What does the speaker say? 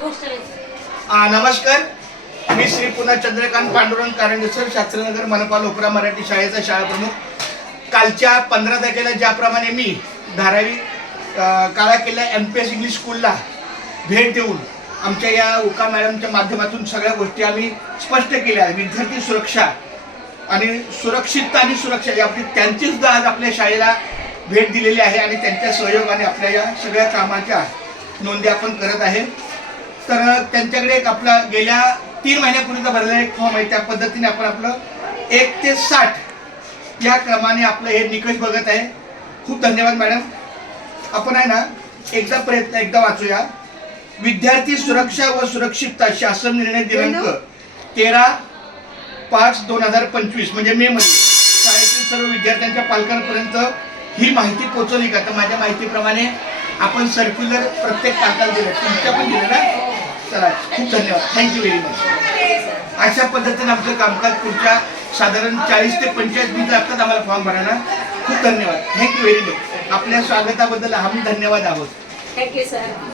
हा नमस्कार. मी श्री पुन्हा चंद्रकांत पांडुरंग कारंडेसर शास्त्रनगर मनपा लोकरा मराठी शाळेचा शाळा प्रमुख. कालच्या पंधरा तारखेला ज्याप्रमाणे मी धारावी काळा किल्ला एम पी एस इंग्लिश स्कूलला भेट देऊन आमच्या या उका मॅडमच्या माध्यमातून सगळ्या गोष्टी आम्ही स्पष्ट केल्या. विद्यार्थी सुरक्षा आणि सुरक्षितता आणि सुरक्षा याबाबतीत त्यांची सुद्धा आज आपल्या शाळेला भेट दिलेली आहे आणि त्यांच्या सहयोगाने आपल्या या सगळ्या कामाच्या नोंदी आपण करत आहे. तर त्यांच्याकडे एक आपला गेल्या तीन महिन्यापूर्वीचा भरलेला एक फॉर्म आहे. त्या पद्धतीने आपण आपलं एक ते साठ या क्रमाने आपलं हे निकष बघत आहे. खूप धन्यवाद मॅडम. आपण आहे ना एकदा प्रयत्न एकदा वाचूया. विद्यार्थी सुरक्षा व सुरक्षितता शासन निर्णय दिनांक तेरा पाच दोन हजार पंचवीस म्हणजे मे मध्ये. शाळेतील सर्व विद्यार्थ्यांच्या पालकांपर्यंत ही माहिती पोहोचवली का? तर माझ्या माहितीप्रमाणे आपण सर्क्युलर प्रत्येक पालकाला दिलं तुमच्या पण दिलं ना? खूप धन्यवाद. थँक्यू व्हेरी मच अशा पद्धतीने आमचं कामकाज पुढच्या साधारण चाळीस ते पंचेचाळीस मिनिटं लागतात आम्हाला फॉर्म भरायला. खूप धन्यवाद. थँक्यू व्हेरी मच आपल्या स्वागताबद्दल आम्ही धन्यवाद आहोत. Thank you sir